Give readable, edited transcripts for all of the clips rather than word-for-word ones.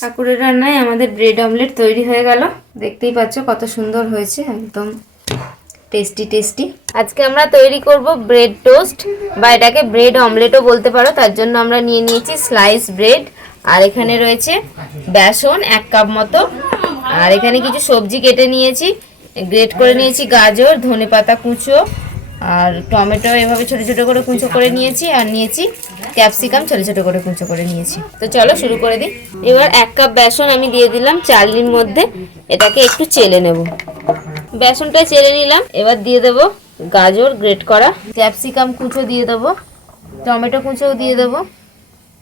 ঠাকুরের রান্নায় আমাদের ব্রেড অমলেট তৈরি হয়ে গেল। দেখতেই পাচ্ছ কত সুন্দর হয়েছে, একদম টেস্টি টেস্টি। আজকে আমরা তৈরি করব ব্রেড টোস্ট বা এটাকে ব্রেড অমলেটও বলতে পারো। তার জন্য আমরা নিয়ে নিয়েছি স্লাইস ব্রেড, আর এখানে রয়েছে বেসন 1 কাপ মতো, আর এখানে কিছু সবজি কেটে নিয়েছি, গ্রেট করে নিয়েছি গাজর, ধনেপাতা কুচো আর টমেটো এভাবে ছোট ছোট করে কুচো করে নিয়েছি, আর নিয়েছি ক্যাপসিকাম ছোট ছোট করে কুচো করে নিয়েছি। তো চলো শুরু করে দিই। এবার 1 কাপ বেসন আমি দিয়ে দিলাম চালনির মধ্যে, এটাকে একটু চেলে নেব। বেসনটা চেলে নিলাম। এবার দিয়ে দেব গাজর গ্রেট করা, ক্যাপসিকাম কুচো দিয়ে দেব, টমেটো কুচোও দিয়ে দেব,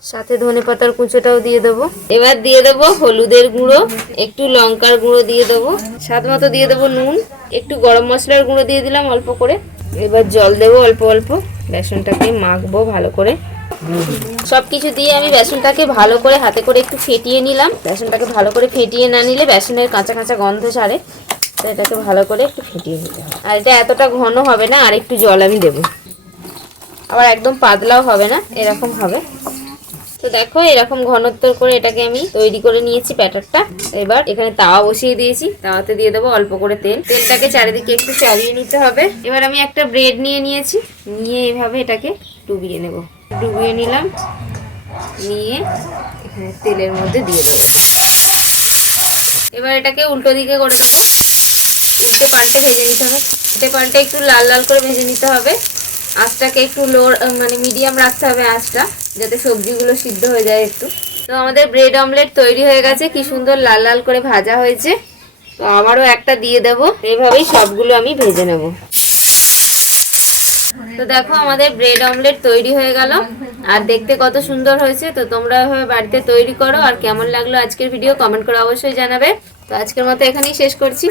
সাথে ধনেপাতার কুচোটাও দিয়ে দেবো। এবার দিয়ে দেবো হলুদের গুঁড়ো, একটু লঙ্কার গুঁড়ো দিয়ে দেবো, স্বাদ মতো দিয়ে দেবো নুন, একটু গরম মশলার গুঁড়ো দিয়ে দিলাম অল্প করে। এবার জল দেবো অল্প অল্প, বেসনটাকে মাখবো ভালো করে। সবকিছু দিয়ে আমি বেসনটাকে ভালো করে হাতে করে একটু ফেটিয়ে নিলাম। বেসনটাকে ভালো করে ফেটিয়ে না নিলে বেসনের কাঁচা কাঁচা গন্ধ ছাড়ে, তো এটাকে ভালো করে একটু ফেটিয়ে নিতে হবে। আর এটা এতটা ঘন হবে না, আর একটু জল আমি দেবো, আবার একদম পাতলাও হবে না, এরকম হবে। তো দেখো এরকম ঘনত্ব করে এটাকে আমি তৈরি করে নিয়েছি ব্যাটারটা। এবার এখানে তাওয়া বসিয়ে দিয়েছি, তাওয়াতে দিয়ে দেবো অল্প করে তেল। তেলটাকে চারিদিকে একটু চালিয়ে নিতে হবে। এবার আমি একটা ব্রেড নিয়েছি, নিয়ে এভাবে এটাকে ডুবিয়ে নেব। ডুবিয়ে নিলাম, নিয়ে এখানে তেলের মধ্যে দিয়ে দেবো। এবার এটাকে উল্টো দিকে করে দেবো, উল্টে পাল্টে ভেজে নিতে হবে। উল্টে পাল্টে একটু লাল লাল করে ভেজে নিতে হবে। আঁচটাকে একটু লো মানে মিডিয়াম রাখতে হবে আঁচটা, যাতে সবজিগুলো সিদ্ধ হয়ে যায় একটু। তো আমাদের ব্রেড অমলেট তৈরি হয়ে গেছে, কি সুন্দর লাল লাল করে ভাজা হয়েছে। তো আবারও একটা দিয়ে দেবো, এইভাবেই সবগুলো আমি ভেজে নেব। তো দেখো আমাদের ব্রেড অমলেট তৈরি হয়ে গেল, আর দেখতে কত সুন্দর হয়েছে। তো তোমরা এভাবে বাড়িতে তৈরি করো, আর কেমন লাগলো আজকের ভিডিও কমেন্ট করে অবশ্যই জানাবে। তো আজকের মতো এখানেই শেষ করছি।